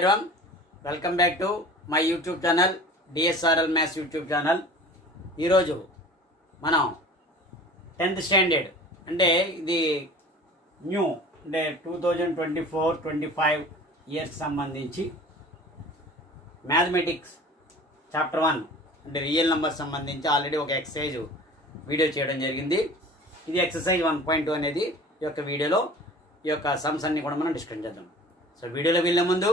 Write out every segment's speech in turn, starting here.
everyone, welcome back to my YouTube channel DSRL Maths YouTube channel. ఈరోజు మనం 10th standard అంటే ఇది new అంటే 2024-25 ఇయర్స్ సంబంధించి మ్యాథమెటిక్స్ చాప్టర్ 1 అంటే రియల్ నెంబర్ సంబంధించి ఆల్రెడీ ఒక ఎక్సర్సైజ్ వీడియో చేయడం జరిగింది. ఇది ఎక్సర్సైజ్ 1.2 అనేది ఈ యొక్క వీడియోలో ఈ యొక్క సమ్స్ అన్ని కూడా మనం డిస్కస్ చేద్దాం. సో వీడియోలో వెళ్ళే ముందు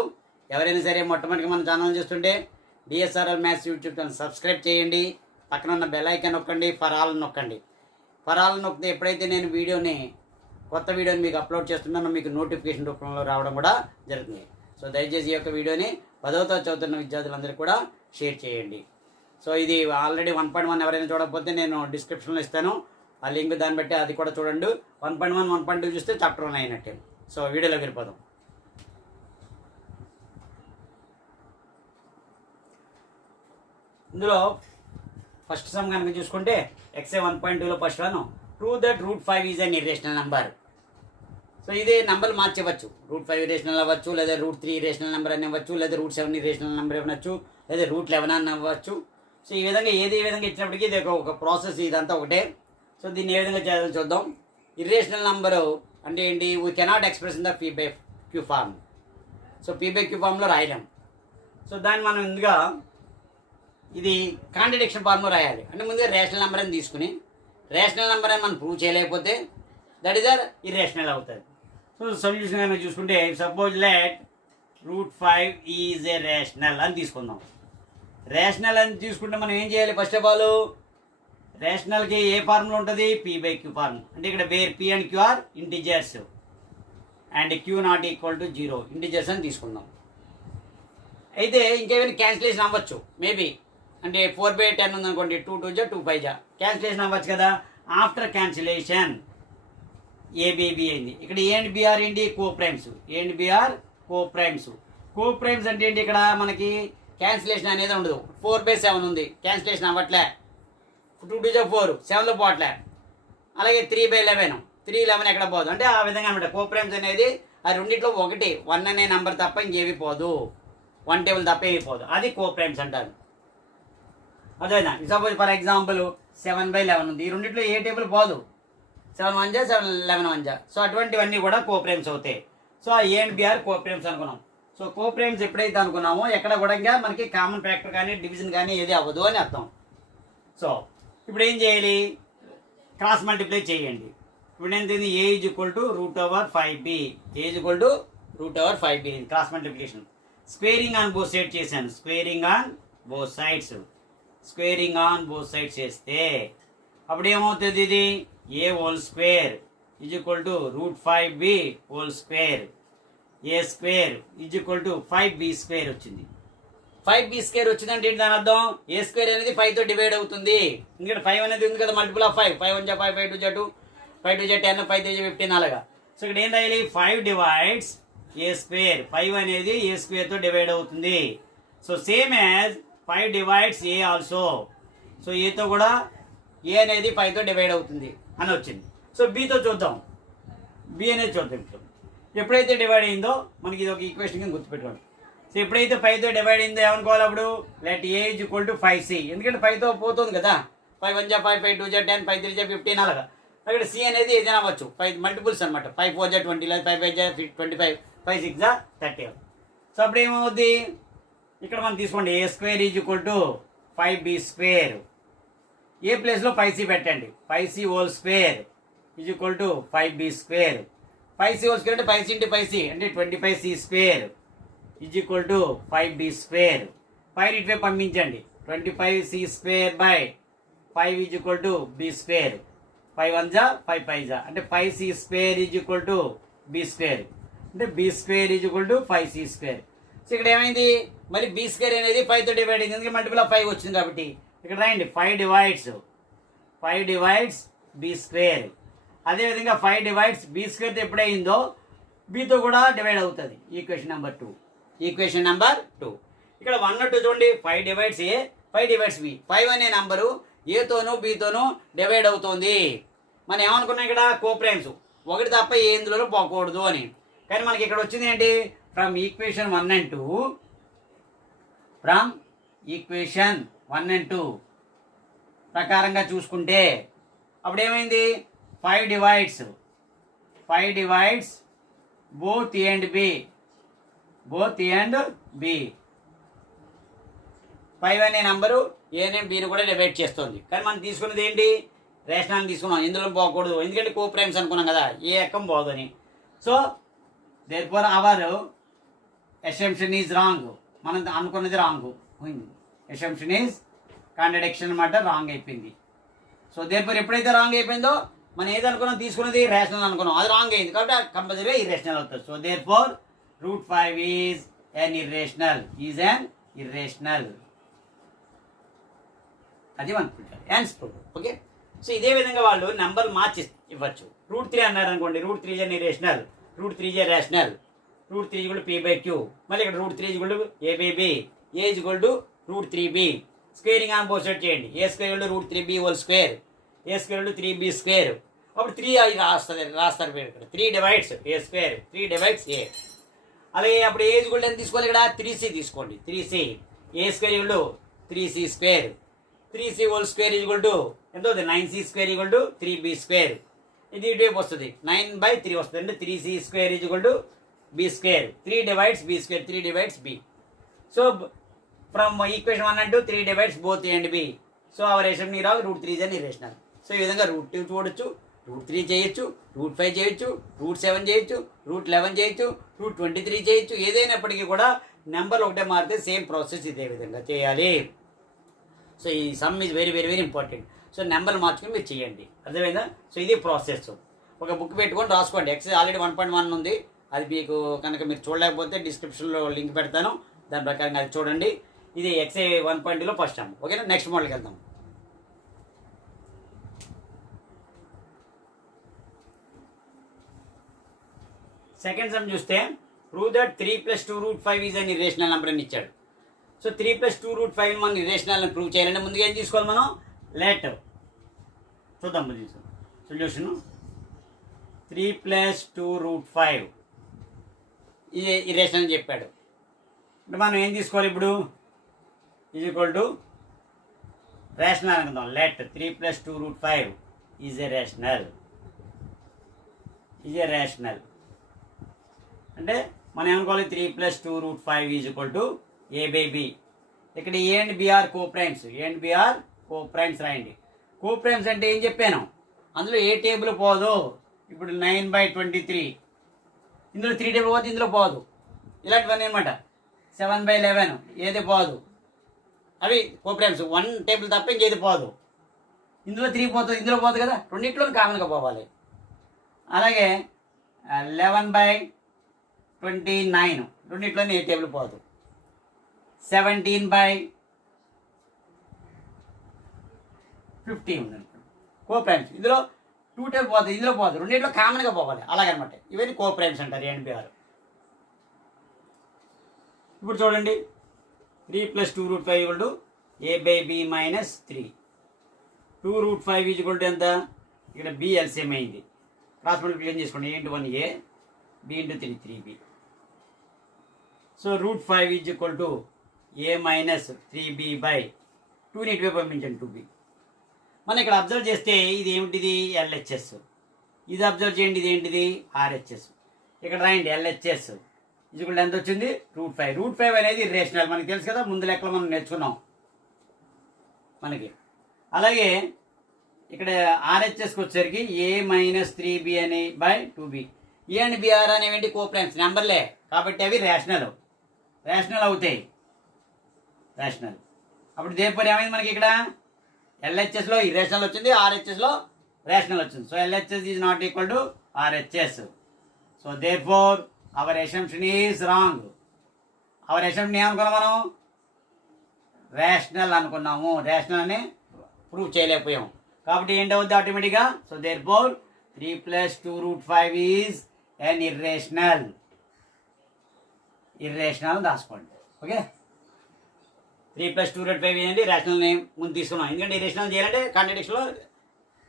ఎవరైనా సరే మొట్టమొదటిగా మన ఛానల్ చూస్తుంటే DSRL maths YouTube channel subscribe చేయండి, పక్కన ఉన్న బెల్ ఐకాన్ నొక్కండి, ఫర్ ఆల్ నొక్కండి. ఫర్ ఆల్ నొక్కితే ఎప్పుడైతే నేను కొత్త వీడియోని మీకు అప్లోడ్ చేస్తున్నానో మీకు నోటిఫికేషన్ రూపంలో రావడం కూడా జరుగుతుంది. సో దయచేసి ఈ యొక్క వీడియోని 10వ తరగతి చదువుతున్న విద్యార్థులందరికీ కూడా షేర్ చేయండి. సో ఇది ఆల్రెడీ 1.1 ఎవరైనా చూడకపోతే నేను డిస్క్రిప్షన్లో ఇస్తాను ఆ లింక్, దాన్ని బట్టి అది కూడా చూడండి. 1.1 1.2 చూస్తే చాప్టర్ 1 అయినట్టే. సో వీడియోలోకి వెళ్ళిపోదాం. ఇందులో ఫస్ట్ సమ్ కనుక చూసుకుంటే ఎక్సే 1.2లో first one, prove that √5 is an irrational number. So ఇదే నెంబర్ మార్చవచ్చు, √5 ఇర్రేషనల్ అవ్వచ్చు, లేదా √3 ఇర్రేషనల్ నెంబర్ అని అవ్వచ్చు, లేదా √7 ఇర్రేషనల్ నెంబర్ అవ్వచ్చు, లేదా √11 అని అవ్వచ్చు. సో ఈ విధంగా ఏ విధంగా ఇచ్చినప్పటికీ ఇది ఒక ప్రాసెస్, ఇదంతా ఒకటే. సో దీన్ని ఏ విధంగా చేయాలో చూద్దాం. ఇర్రేషనల్ నెంబరు అంటే ఏంటి? We cannot express in the P/Q form. So P/Q ఫార్మ్లో రాయలేం. సో దాన్ని మనం ముందుగా ఇది కాంట్రడిక్షన్ ఫార్మ్లో రాయాలి. అంటే ముందుగా రేషనల్ నెంబర్ అని తీసుకుని రేషనల్ నెంబర్ అని మనం ప్రూవ్ చేయలేకపోతే దట్ ఈస్ ఇర్రేషనల్ అవుతుంది. సో సొల్యూషన్ కనుక చూసుకుంటే suppose let √5 is a rational అని తీసుకుందాం. రేషనల్ అని తీసుకుంటే మనం ఏం చేయాలి? ఫస్ట్ ఆఫ్ ఆల్ రేషనల్కి ఏ ఫార్ములా ఉంటుంది? P/Q form. అంటే ఇక్కడ where P and Q are integers and Q not equal to 0 integers అని తీసుకుందాం. అయితే ఇంకేమైనా క్యాన్సిలేషన్ అవ్వచ్చు మేబీ. అంటే 4/10 ఉందనుకోండి, 2 2 జా 2 5 జా క్యాన్సిలేషన్ అవ్వచ్చు కదా. ఆఫ్టర్ క్యాన్సిలేషన్ ABB అయింది. ఇక్కడ A అండ్ B ఆర్ ఏంటి? Coprimes. A and B are coprimes. Coprimes అంటే ఏంటి? ఇక్కడ మనకి క్యాన్సిలేషన్ అనేది ఉండదు. 4/7 ఉంది, క్యాన్సిలేషన్ అవ్వట్లే. 2 2 జా 4, 7లో పోవట్లే. అలాగే 3/11, 3/11 ఎక్కడ పోదు. అంటే ఆ విధంగా అనమాట. కో-ప్రైమ్స్ అనేది ఆ రెండింటిలో ఒకటి 1 అనే నెంబర్ తప్ప ఇంకేవి పోదు, 1 టేబుల్ తప్ప ఏమి పోదు. అది కో-ప్రైమ్స్ అంటారు. అదేనా? సపోజ్ ఫర్ ఎగ్జాంపుల్ 7/11 ఉంది, ఈ రెండింటిలో ఏ టేబుల్ పోదు. 7 1 జా 7 11 1 జా. సో అటువంటివన్నీ కూడా కో-ప్రైమ్స్ అవుతాయి. సో ఆ A అండ్ B ఆర్ కో-ప్రైమ్స్ అనుకున్నాం. సో కో-ప్రైమ్స్ ఎప్పుడైతే అనుకున్నామో ఎక్కడ కూడా మనకి కామన్ ఫ్యాక్టర్ కానీ డివిజన్ కానీ ఏది అవ్వదు అని అర్థం. సో ఇప్పుడు ఏం చేయాలి? క్రాస్ మల్టిప్లై చేయండి. ఇప్పుడు నేను దీన్ని A is equal to √5B, A is equal to √5B cross multiplication. Squaring on both side చేశాను. Squaring on both sides, squaring on both sides చేస్తే అప్పుడు ఏమవుతుంది? ఇది A whole square is equal to √5B whole square. A square is equal to 5B square వచ్చింది. 5B square వచ్చిందంటే ఏంటి దాని అర్థం? A స్క్వేర్ అనేది 5తో డివైడ్ అవుతుంది. ఎందుకంటే 5 అనేది ఉంది కదా, మల్టిపుల్ ఆఫ్ 5. 5 1 జా 5, 5 2 జా 2, 5 2 జా 10, 5 3 జా 15 అలాగా. సో ఇక్కడ ఏం రాయాలి? 5 డివైడ్స్ A స్క్వేర్. 5 అనేది A స్క్వేర్తో డివైడ్ అవుతుంది. So same as 5 divides A also. So ఏతో కూడా A అనేది 5తో డివైడ్ అవుతుంది అని వచ్చింది. సో Bతో చూద్దాం. B అనేది చూద్దాం. ఎప్పుడైతే డివైడ్ అయిందో మనకి ఇది ఒక ఈక్వేషన్ కింద గుర్తుపెట్టుకోండి. సో ఎప్పుడైతే 5తో డివైడ్ అయిందో ఏమనుకోవాలి? అప్పుడు let A is equal to 5C. ఎందుకంటే 5తో పోతుంది కదా. 5 1 జా 5, 5 2 జా 10, 5 3 జా 15 అలాగా. అక్కడ C అనేది ఏదైనా అవ్వచ్చు. 5 మల్టిపుల్స్ అనమాట. 5 4 జా 20, లేదా 5 5 జా 25, 5 6 జా 30. సో అప్పుడు ఏమవుద్ది? ఇక్కడ మనం తీసుకోండి. A square is equal to 5B square. A ప్లేస్లో 5C పెట్టండి. 5C whole square is equal to 5B square. 5C whole square అంటే 5C ఇంటూ 5C అంటే 25C square is equal to 5B square. 5 ఇటువైపు పంపించండి. 25C square by 5 is equal to B square. 5 1 జా 5 5 జా అంటే 5C square is equal to B square. అంటే B square is equal to 5C square. So ఇక్కడ ఏమైంది? మరి B స్క్వేర్ అనేది 5తో డివైడ్ అయింది, ఎందుకంటే మల్టిపుల్ ఆఫ్ 5 వచ్చింది కాబట్టి. ఇక్కడ రాయండి 5 డివైడ్స్ B స్క్వేర్. అదేవిధంగా 5 డివైడ్స్ B స్క్వేర్తో ఎప్పుడైందో Bతో కూడా డివైడ్ అవుతుంది. Equation number 2. Equation number 2. ఇక్కడ 1 2 చూడండి. 5 డివైడ్స్ A, 5 డివైడ్స్ B. 5 అనే నెంబరు Aతోనూ Bతోనూ డివైడ్ అవుతుంది. మనం ఏమనుకున్నాం? ఇక్కడ కో-ప్రైమ్స్ ఒకటి తప్ప ఏ ఇందులో పోకూడదు అని. కానీ మనకి ఇక్కడ వచ్చింది ఏంటి? From equation 1 and 2, from equation 1 and 2 ప్రకారంగా చూసుకుంటే అప్పుడు ఏమైంది, 5 divides both A and B. 5 అనే నంబరు ఏనే బీని కూడా డివైడ్ చేస్తుంది. కానీ మనం తీసుకున్నది ఏంటి, రేషనల్ తీసుకున్నాం, ఇందులో పోకూడదు ఎందుకంటే కో ప్రైమ్స్ అనుకున్నాం కదా, ఏ ఎక్కం పోదని. So therefore our assumption is wrong, మనం అనుకున్నది రాంగ్, అసంప్షన్ ఈజ్ కాంట్రడిక్షన్ అనమాట, రాంగ్ అయిపోయింది. సో దేర్ఫోర్ ఎప్పుడైతే రాంగ్ అయిపోయిందో మనం ఏది అనుకున్నాం, తీసుకున్నది రేషనల్ అనుకున్నాం, అది రాంగ్ అయింది కాబట్టి కంపల్సరీగా ఇర్రేషనల్ అవుతుంది. So therefore √5 is an irrational. అది అనుకుంటారు యాన్స్ప్రూవ్. ఓకే, సో ఇదే విధంగా వాళ్ళు నెంబర్ మార్చి ఇవ్వచ్చు. √3 అన్నారు అనుకోండి, √3 is irrational, √3 is rational, √3 is p/q, మళ్ళీ ఇక్కడ √3 is a/b, a is √3b. Squaring on both side చేయండి, a square √3b whole square, a square 3b square. అప్పుడు 3 రాస్తారు మీరు ఇక్కడ, 3 divides a square, 3 divides a. అలాగే అప్పుడు ఏ ఈజ్ ఎంత తీసుకోవాలి, ఇక్కడ 3c తీసుకోండి, 3c, a square 3c square, 3c whole square is ఎంత అవుతుంది, 9c స్క్వేర్ 3b స్క్వేర్. ఇది ఇటువైపు వస్తుంది, 9/3 వస్తుంది, అంటే 3c square is b square, 3 divides b square, 3 divides b. So from equation 1 and 2, 3 divides both a and b. So our ration మీరు √3 is irrational. So ఈ విధంగా √2 చూడొచ్చు, √3 చేయొచ్చు, √5 చేయొచ్చు, √7 చేయొచ్చు, √11 చేయొచ్చు, √23 చేయొచ్చు. ఏదైనప్పటికీ కూడా నెంబర్ ఒకటే మారితే సేమ్ ప్రాసెస్ ఇదే విధంగా చేయాలి. సో ఈ some is very very very important. So number మార్చుకుని మీరు చేయండి, అర్థమైందా? సో ఇది ప్రాసెస్. ఒక బుక్ పెట్టుకొని రాసుకోండి. ఎక్సైజ్ ఆల్రెడీ 1.1 ఉంది, అది మీకు కనుక మీరు చూడలేకపోతే డిస్క్రిప్షన్లో లింక్ పెడతాను, దాని ప్రకారంగా అది చూడండి. ఇది ఎక్సైజ్ 1.2లో ఫస్ట్ టైం. ఓకేనా, నెక్స్ట్ మోడల్కి వెళ్దాం. సెకండ్ సమ్ చూస్తే prove that 3 + 2 √5 is an irrational number అని ఇచ్చాడు. సో 3 + 2 √5 మనం ఇర్రేషనల్ అని ప్రూవ్ చేయాలంటే ముందుగా ఏం తీసుకోవాలి మనం, లెట్ చూద్దాం సొల్యూషన్. 3 + 2 √5 ఇది ఇర్రేషనల్ అని చెప్పాడు. అంటే మనం ఏం తీసుకోవాలి ఇప్పుడు, ఈజ్ ఈక్వల్ టు రేషనల్ అనుకుందాం. Let 3 + 2 √5 is a rational. అంటే మనం ఏమనుకోవాలి, 3 + 2 √5 ఈజ్ ఈక్వల్ టు a/b. ఇక్కడ a and b ఆర్ కో-ప్రైమ్స్ రాయండి. కో-ప్రైమ్స్ అంటే ఏం చెప్పాను, అందులో ఏ టేబుల్ పోదు. ఇప్పుడు 9/23 ఇందులో 3 టేబుల్ పోతే ఇందులో పోదు, ఇలాంటివన్నీ అనమాట. 7/11 ఏది పోదు, అవి కో-ప్రైమ్స్. 1 టేబుల్ తప్ప ఇంకేది పోదు. ఇందులో 3 పోతుంది, ఇందులో పోదు కదా, రెండిట్లో కామన్గా పోవాలి. అలాగే 11/29 రెండిట్లోనే ఏ టేబుల్ పోదు. 17/50 ఉంది కో-ప్రైమ్స్. ఇందులో 2 టేబుల్ పోతుంది, ఇందులో పోదు, రెండిట్లో కామన్గా పోవాలి. అలాగనమాట, ఇవన్నీ కో-ప్రైమ్స్ అంటారు A and B. ఇప్పుడు చూడండి, 3 + 2 √5 a/b - 3. 2 √5 ఈజ్ ఈక్వల్ టు ఎంత, ఇక్కడ b ఎల్సిఎం అయింది, క్రాస్ మల్టిప్లికేషన్ చేసుకోండి. a × 1 a, b × 3 3b. So √5 is equal to a - 3b/2 ని ఇటువైపు పంపించండి 2b. మనం ఇక్కడ అబ్జర్వ్ చేస్తే ఇది ఏమిటిది, LHS. ఇది అబ్జర్వ్ చేయండి, ఇది ఏంటిది, RHS. ఇక్కడ రాయండి LHS ఈజ్ ఈక్వల్ టు ఎంత వచ్చింది, √5. √5 అనేది రేషనల్, మనకి తెలుసు కదా, ముందు లెక్కలో మనం నేర్చుకున్నాం మనకి. అలాగే ఇక్కడ RHSకి వచ్చేసరికి a - 3b అని /2b. A and B R అనేవి కో-ప్రైమ్స్ నెంబర్లే కాబట్టి అవి రేషనల్ అవుతాయి, రేషనల్. అప్పుడు దేనిపై ఏమైంది మనకి, ఇక్కడ LHSలో ఇర్రేషనల్ వచ్చింది, RHSలో రేషనల్ వచ్చింది. So LHS is not equal to RHS. So therefore our assumption is wrong. Our assumption ఏమనుకున్నాం మనం, రేషనల్ అనుకున్నాము, రేషనల్ అని ప్రూవ్ చేయలేకపోయాం. కాబట్టి ఏంటవుద్ది ఆటోమేటిక్గా. So therefore 3 + 2 √5 is an irrational రాసుకోండి. ఓకే, 3 + 2 √5 ఏంటి, రేషనల్ నేమ్ ముందు తీసుకున్నాం. ఎందుకంటే ఇర్రేషనల్ చేయాలంటే కాంట్రడిక్షన్లో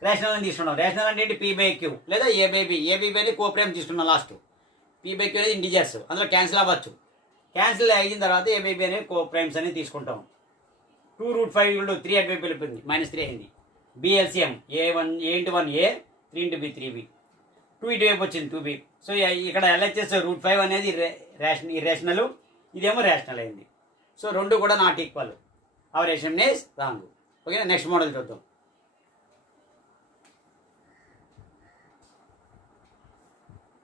రేషనల్ అని తీసుకున్నాం. రేషనల్ అంటే ఏంటి, p/q లేదా a/b. a/b అనేది కో-ప్రైమ్ తీసుకున్నాం లాస్ట్. పీ బై క్యూ అనేది ఇంటిజర్స్, అందులో క్యాన్సిల్ అవ్వచ్చు. క్యాన్సిల్ అయిన తర్వాత ఏ బై బి అనేది కో ప్రైమ్స్ అనేది తీసుకుంటాం. 2√5 3 అటువైపు వెళ్ళిపోయింది, -3 అయింది. బిఎల్సిఎం ఏ ఇంటూ 1 ఏ, 3 ఇంటూ బి 3 బి, 2 ఇటువైపు వచ్చింది 2 బి. సో ఇక్కడ LHS √5 అనేది ఇర్రేషనల్, ఇదేమో రేషనల్ అయింది. సో రెండు కూడా not equal. Our assumption is wrong. Okay, next model చూద్దాం.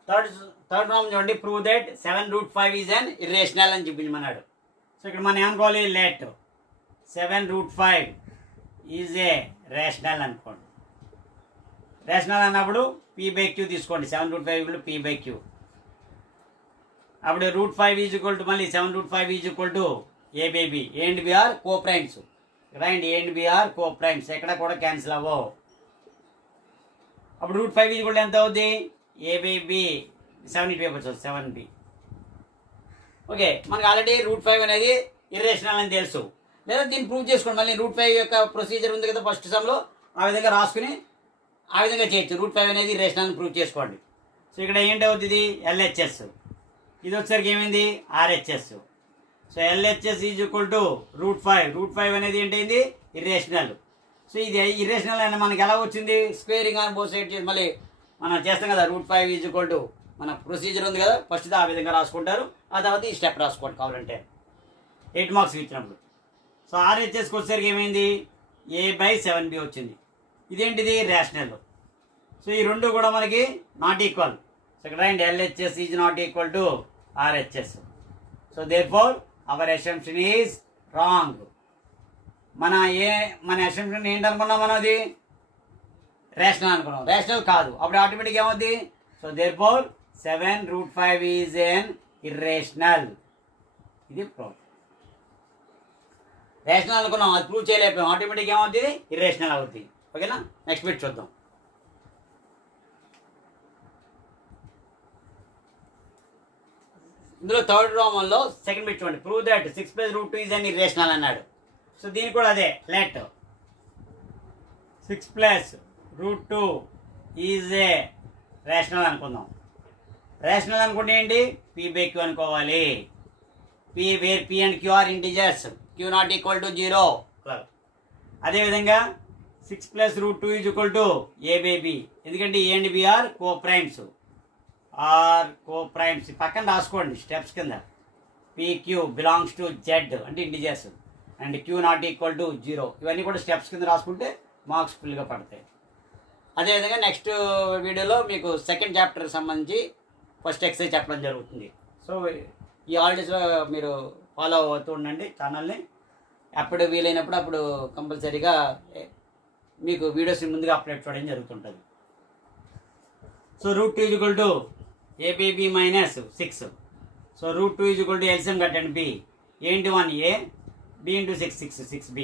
థర్డ్ ప్రాబ్లం చూడండి. Prove that 7√5 is an irrational అని చూపించమన్నాడు. సో ఇక్కడ మనం ఏమనుకోవాలి, లెట్ 7√5 ఈజ్ ఏ రేషనల్ అనుకోండి. రేషనల్ అన్నప్పుడు పీ బై క్యూ తీసుకోండి. 7√5 పీ బై క్యూ. అప్పుడు √5 ఈజ్ ఈక్వల్ టు మళ్ళీ 7√5 is equal to A by B. A and B are coprimes. Right, A and B are coprimes, ఎక్కడ కూడా cancel అవ్వవు. అప్పుడు √5 is equal ఎంత అవుద్ది, ఏ by B 7 ఇటువైపు వచ్చి 7b. ఓకే, మనకు ఆల్రెడీ √5 అనేది ఇర్రేషనల్ అని తెలుసు. లేదా దీన్ని ప్రూవ్ చేసుకోండి. మళ్ళీ √5 యొక్క ప్రొసీజర్ ఉంది కదా ఫస్ట్ సమ్లో, ఆ విధంగా రాసుకుని ఆ విధంగా చేయొచ్చు. √5 అనేది ఇర్రేషనల్ అని ప్రూవ్ చేసుకోండి. సో ఇక్కడ ఏంటి అవుతుంది, LHS. ఇది వచ్చేసరికి ఏమైంది, RHS. So LHS is equal to √5. √5 అనేది ఏంటి, ఇర్రేషనల్. సో ఇది ఇర్రేషనల్ అని మనకి ఎలా వచ్చింది, స్క్వేరింగ్ అని బోత్ సైడ్ చేసి మళ్ళీ మనం చేస్తాం కదా. √5 ఈజ్ ఈక్వల్ టు మన ప్రొసీజర్ ఉంది కదా, ఫస్ట్ ఆ విధంగా రాసుకుంటారు, ఆ తర్వాత ఈ స్టెప్ రాసుకోండి కావాలంటే 8 మార్క్స్ ఇచ్చినప్పుడు. సో RHSకి వచ్చేసరికి ఏమైంది, A/7b వచ్చింది. ఇదేంటిది, రేషనల్. సో ఈ రెండు కూడా మనకి నాట్ ఈక్వల్. సో ఇక్కడ right, LHS is not equal to RHS. So therefore our assumption is wrong. మన అసంప్షన్ ఏంటి అనుకున్నాం, మనం అది రేషనల్ అనుకున్నాం. రేషనల్ కాదు, అప్పుడు ఆటోమేటిక్ ఏమవుద్ది. So therefore 7√5 is an irrational. ఇది ప్రాబ్లం. రేషనల్ అనుకున్నాం, అది ప్రూవ్ చేయలేకపోయాం, ఆటోమేటిక్ ఏమవుతుంది, ఇర్రేషనల్ అవుతుంది. ఓకేనా, నెక్స్ట్ బిట్ చూద్దాం. ఇందులో థర్డ్ ప్రాబ్లంలో సెకండ్ బిట్ చూడండి. Prove that 6 + √2 is an irrational అన్నాడు. సో దీనికి కూడా అదే, లెట్ 6 + √2 ఈజ్ ఏ రేషనల్ అనుకుందాం. రేషనల్ అనుకుంటే ఏంటి, పీ బై క్యూ అనుకోవాలి. Where P and Q are integers, Q not equal to 0. అదేవిధంగా 6 + √2 is equal to A by B. ఎందుకంటే A and B are coprimes. పక్కన రాసుకోండి స్టెప్స్ కింద. PQ belongs to Z అంటే integers, and Q not equal to 0. ఇవన్నీ కూడా steps కింద రాసుకుంటే మార్క్స్ ఫుల్గా పడతాయి. అదేవిధంగా నెక్స్ట్ వీడియోలో మీకు సెకండ్ చాప్టర్కి సంబంధించి ఫస్ట్ ఎక్సర్సైజ్ చెప్పడం జరుగుతుంది. సో ఈ హాలిడేస్లో మీరు ఫాలో అవుతూ ఉండండి ఛానల్ని. అప్పుడు వీలైనప్పుడు అప్పుడు కంపల్సరీగా మీకు వీడియోస్ ముందుగా అప్లోడ్ చేయడం జరుగుతుంటుంది. So √2 is equal to A/B -6. So √2 is equal to LCM కట్టండి. B A × 1 A, B × 6 6b.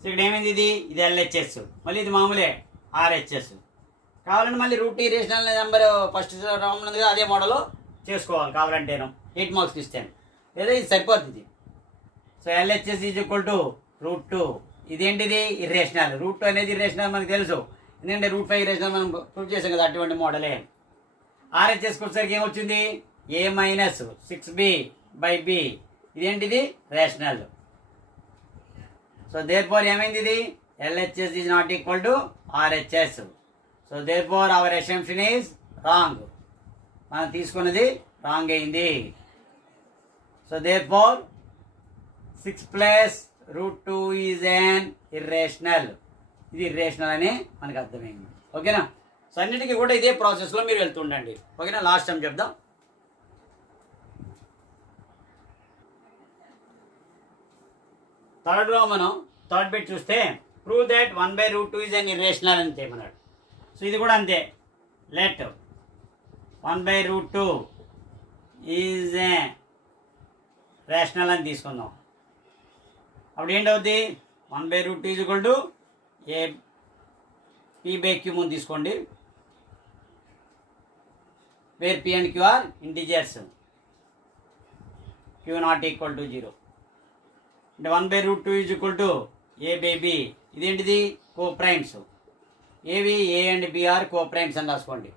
So ఇక్కడ ఏమైంది, ఇది LHS, మళ్ళీ ఇది మామూలే RHS. కావాలంటే మళ్ళీ √2 ఇర్రేషనల్ నెంబర్ ఫస్ట్ రౌండ్ ఉంది కదా, అదే మోడల్లో చేసుకోవాలి కావాలంటే. 8 మార్క్స్ ఇస్తాను, లేదా ఇది సరిపోతుంది. So LHS is equal to √2. ఇదేంటిది, ఇర్రేషనల్. √2 అనేది ఇర్రేషనల్ మనకు తెలుసు, ఎందుకంటే √5 ఇర్రేషనల్ మనం ప్రూవ్ చేసాం కదా, అటువంటి మోడలే. RHSకి వచ్చేసరికి ఏమొచ్చింది, A - 6b/b. ఇదేంటిది, రేషనల్. సో దేర్ఫోర్ ఏమైంది, ఇది LHS is not equal to RHS. So therefore our assumption is wrong. మనం తీసుకున్నది రాంగ్ అయింది. So therefore 6 + √2 is an irrational. ఇది ఇర్రేషనల్ అని మనకు అర్థమైంది. ఓకేనా, సో అన్నిటికీ కూడా ఇదే ప్రాసెస్లో మీరు వెళ్తుండండి. ఓకేనా, లాస్ట్ టైం చెప్దాం. థర్డ్లో మనం థర్డ్ బిట్ చూస్తే prove that 1/√2 is an irrational అని చేయమన్నాడు. సో ఇది కూడా అంతే, లెట్ 1/√2 ఈజ్ ఏ రేషనల్ అని తీసుకుందాం. అప్పుడు ఏంటవుద్ది, 1/√2 is equal to A P/Q ముందు తీసుకోండి. Where P and Q are integers, Q not equal to 0. అంటే 1/√2 ఈజ్ ఈక్వల్ టు A/B. ఇదేంటిది, కో ప్రైమ్స్. ఏవి, A and B are coprimes అని రాసుకోండి.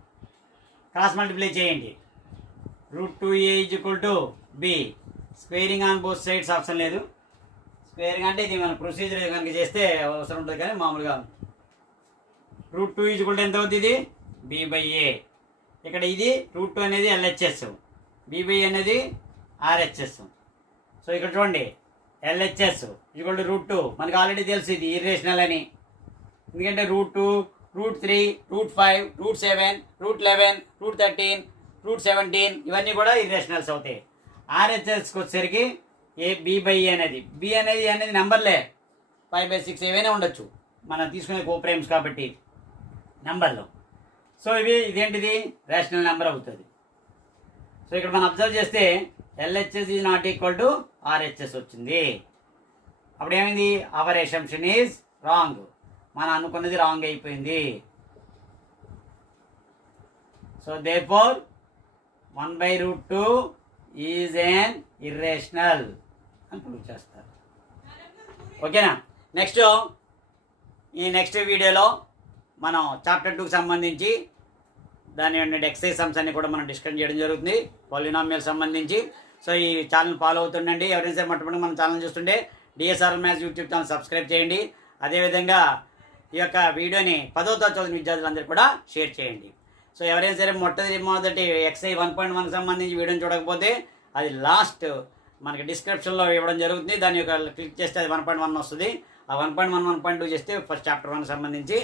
క్రాస్ మల్టిప్లై చేయండి. √2a is equal to b. Squaring on both sides option లేదు. Squaring అంటే ఇది మన ప్రొసీజర్ కనుక చేస్తే అవసరం ఉంటుంది, కానీ మామూలుగా √2 ఈజ్ ఈక్వల్ టు ఎంత అవుతుంది, ఇది b/a. ఇక్కడ ఇది √2 అనేది LHS, b/a అనేది RHS. సో ఇక్కడ చూడండి, LHS ఈక్వల్ టు √2 మనకు ఆల్రెడీ తెలుసు ఇది ఇర్రేషనల్ అని, ఎందుకంటే √2, √3, √5, √7, √11, √13, √17 ఇవన్నీ కూడా ఇర్రేషనల్స్ అవుతాయి. RHSకి వచ్చేసరికి b/a అనేది, b అనేది నెంబర్లే, 5/6 ఏవైనా ఉండొచ్చు, మనం తీసుకునే కోప్రైమ్స్ కాబట్టి నెంబర్లు. సో ఇదేంటిది రేషనల్ నెంబర్ అవుతుంది. సో ఇక్కడ మనం అబ్జర్వ్ చేస్తే LHS is not equal to RHS వచ్చింది. అప్పుడు ఏమైంది, అవర్ అసంప్షన్ ఈజ్ రాంగ్, మనం అనుకున్నది రాంగ్ అయిపోయింది. So therefore 1/√2 is an irrational అని ప్రూవ్ చేస్తారు. ఓకేనా. నెక్స్ట్ వీడియోలో మనం చాప్టర్ 2కి సంబంధించి దాని ఎక్సైజ్ సమ్స్ అన్ని కూడా మనం డిస్కస్ చేయడం జరుగుతుంది, పాలినామియల్ సంబంధించి. సో ఈ ఛానల్ ఫాలో అవుతుండండి. ఎవరైనా సరే మొట్టమొదటి మన ఛానల్ చూస్తుంటే DSR maths YouTube channel subscribe చేయండి. అదేవిధంగా ఈ యొక్క వీడియోని 10వ తరగతి చదివిన విద్యార్థులందరూ కూడా షేర్ చేయండి. సో ఎవరైనా సరే మొదటి ఎక్సైజ్ 1.1 సంబంధించి వీడియోని చూడకపోతే అది లాస్ట్ మనకి డిస్క్రిప్షన్లో ఇవ్వడం జరుగుతుంది, దాని యొక్క క్లిక్ చేస్తే అది 1.1 వస్తుంది. ఆ 1.1, 1.2 చేస్తే ఫస్ట్ చాప్టర్ 1 సంబంధించి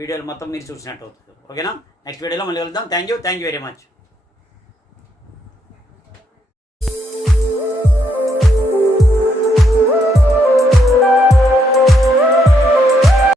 వీడియోలు మొత్తం మీరు చూసినట్టు అవుతుంది. ఓకేనా. నెక్స్ట్ వీడియోలో మళ్ళీ వెళ్దాం. Thank you very much.